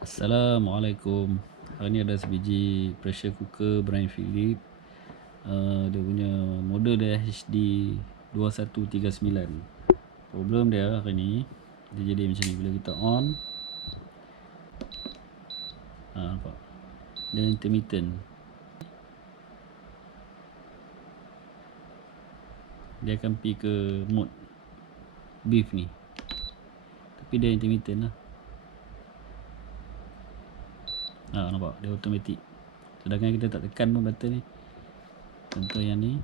Assalamualaikum. Hari ni ada sebiji pressure cooker brand Philips. Dia punya model dia HD 2139. Problem dia hari ni, dia jadi macam ni. Bila kita on, nampak? Dia intermittent. Dia akan pergi ke mode beef ni, tapi dia intermittent lah. Nampak? Dia automatic. Sedangkan kita tak tekan pun button ni. Contoh yang ni,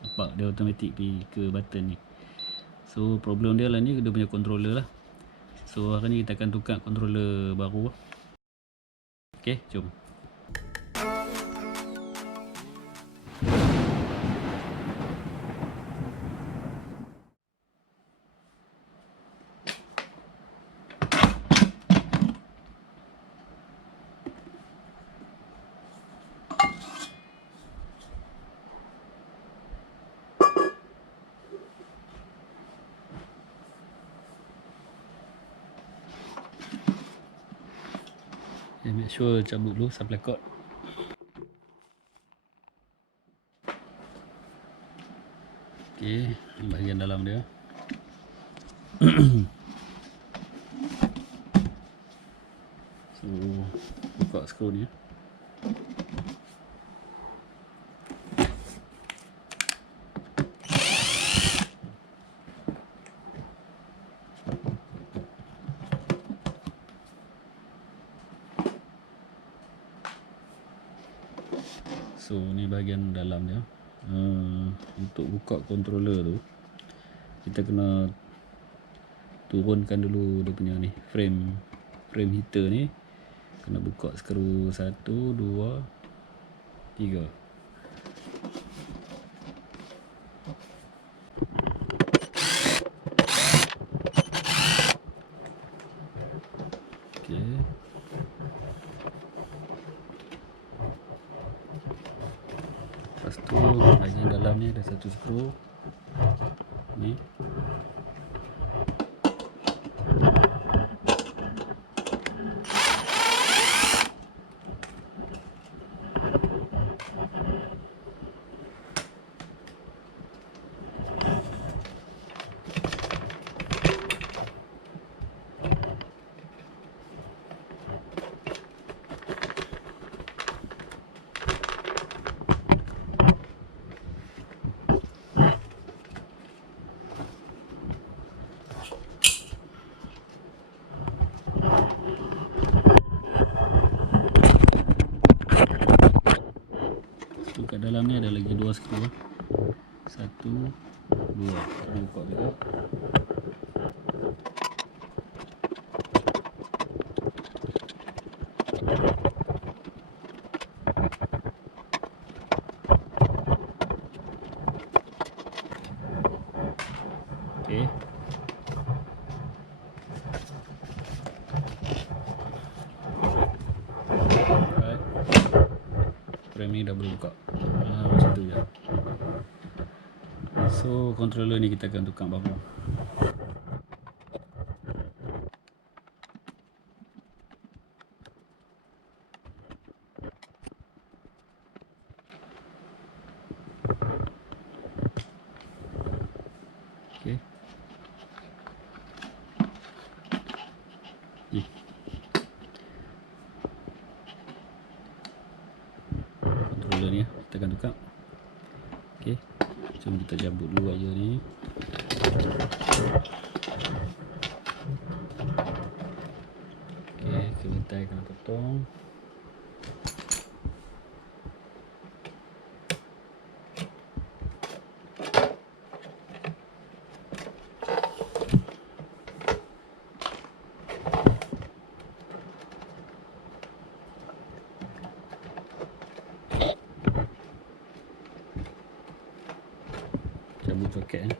nampak? Dia automatic pergi ke button ni. So problem dia lah ni, dia punya controller lah. So hari ni kita akan tukar controller baru. Okay, jom. Make sure cabut dulu supply cord. Okay, bahagian dalam dia. So buka skru ni. So ni bahagian dalam dia. Untuk buka controller tu, kita kena turunkan dulu dia punya ni frame heater ni. Kena buka skru 1, 2, 3. Okay. Lepas tu bahagian dalam ni ada satu skru ni. Kat dalam ni ada lagi 2 skru. 1, 2. Buka juga. Okay. Alright. Frame ni dah boleh buka. Macam tu je. So controller ni kita akan tukar baru. Okay. Controller ni kita akan tukar. Okay, jom kita cabut dulu wire ni. Okay, kelentai kena potong. Cabut soket ni.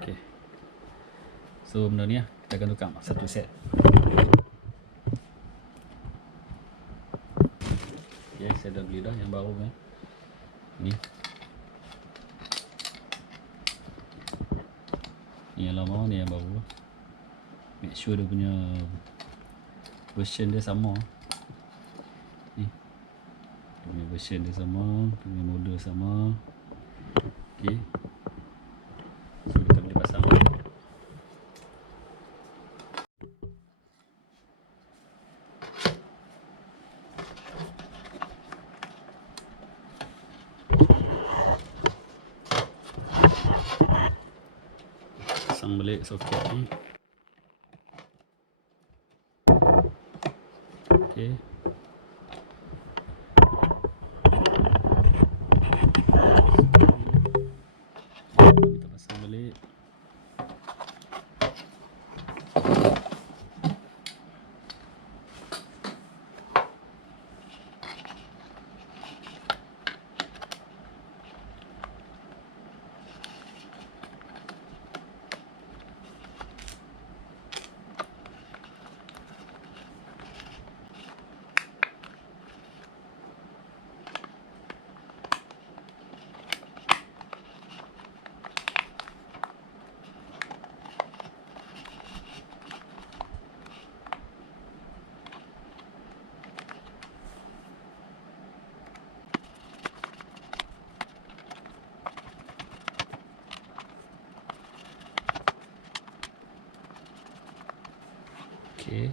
Okay. So benda ni lah, kita akan tukar satu set. Okay, saya dah beli dah yang baru ni. Ni. yang lama, ni yang baru. Make sure dia punya version dia sama. Ni dia punya version dia sama, dia punya model sama. Okay, so kita boleh pasang. Pasang balik soket ni. Okay, kita pasang balik. Okay,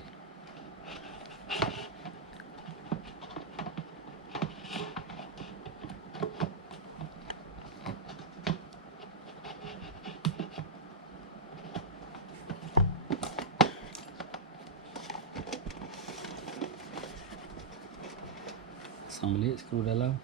pasang balik skru dalam.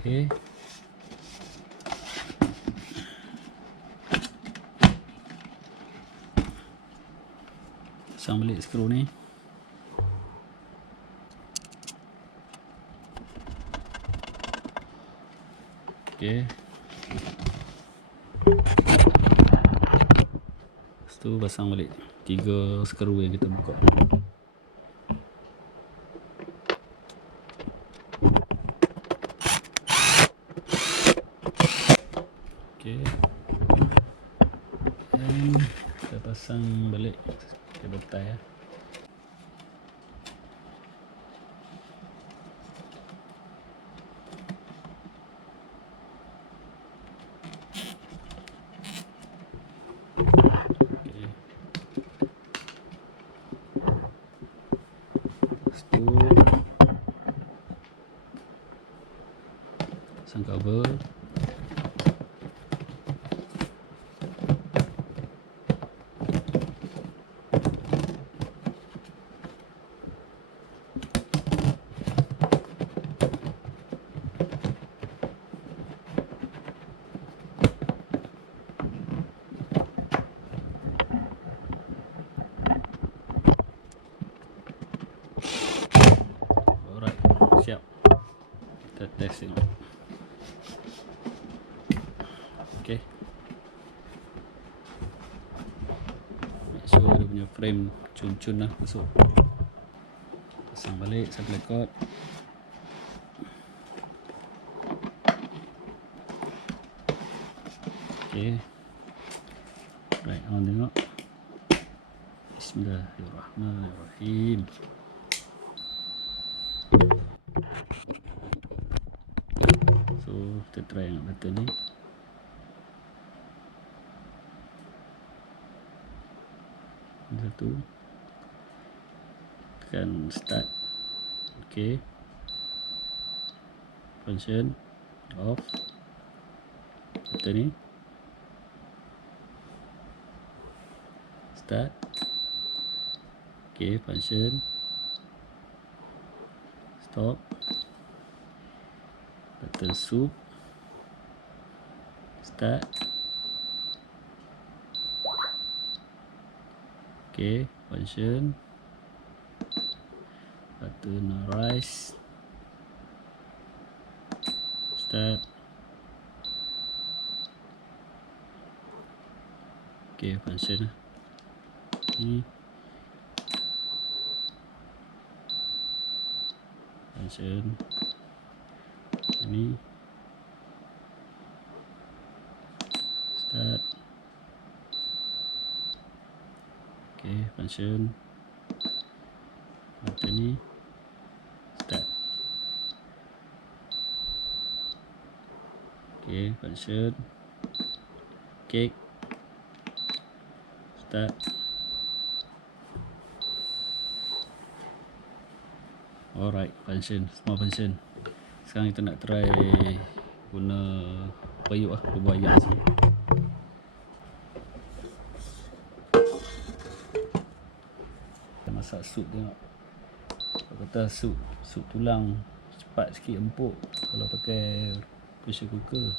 Okay, pasang balik skru ni. Okay, lepas tu pasang balik 3 skru yang kita buka. Okay, dan kita pasang balik kabel tie ya. Okay, lepas tu pasang kabel. Alright, siap. Kita test tengok. Okay, make sure dia punya frame cun-cun lah masuk. Pasang balik supply cord. Okay, right on tengok. Bismillahirrahmanirrahim. So kita try yang button ni. Satu, tekan start. Okay, function off. Button ni start. Okay, function stop. Button soup start. Okay, function turn rice, start. Okay, function lah ni, function ini, start. Okay, function macam ni, start. Okay, function cake, start. Alright, function, semua function. Sekarang kita nak try guna periuk lah, bubuh ayam sikit. Kita masak sup tengok. Kalau kata sup tulang cepat sikit, empuk kalau pakai pressure cooker.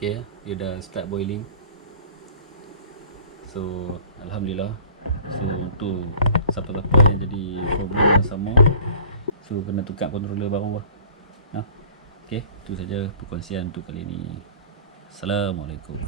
Okay, dia dah start boiling. So alhamdulillah. So untuk siapa-siapa yang jadi problem yang sama, so kena tukar controller baru lah. Okay, itu saja perkongsian untuk kali ini. Assalamualaikum.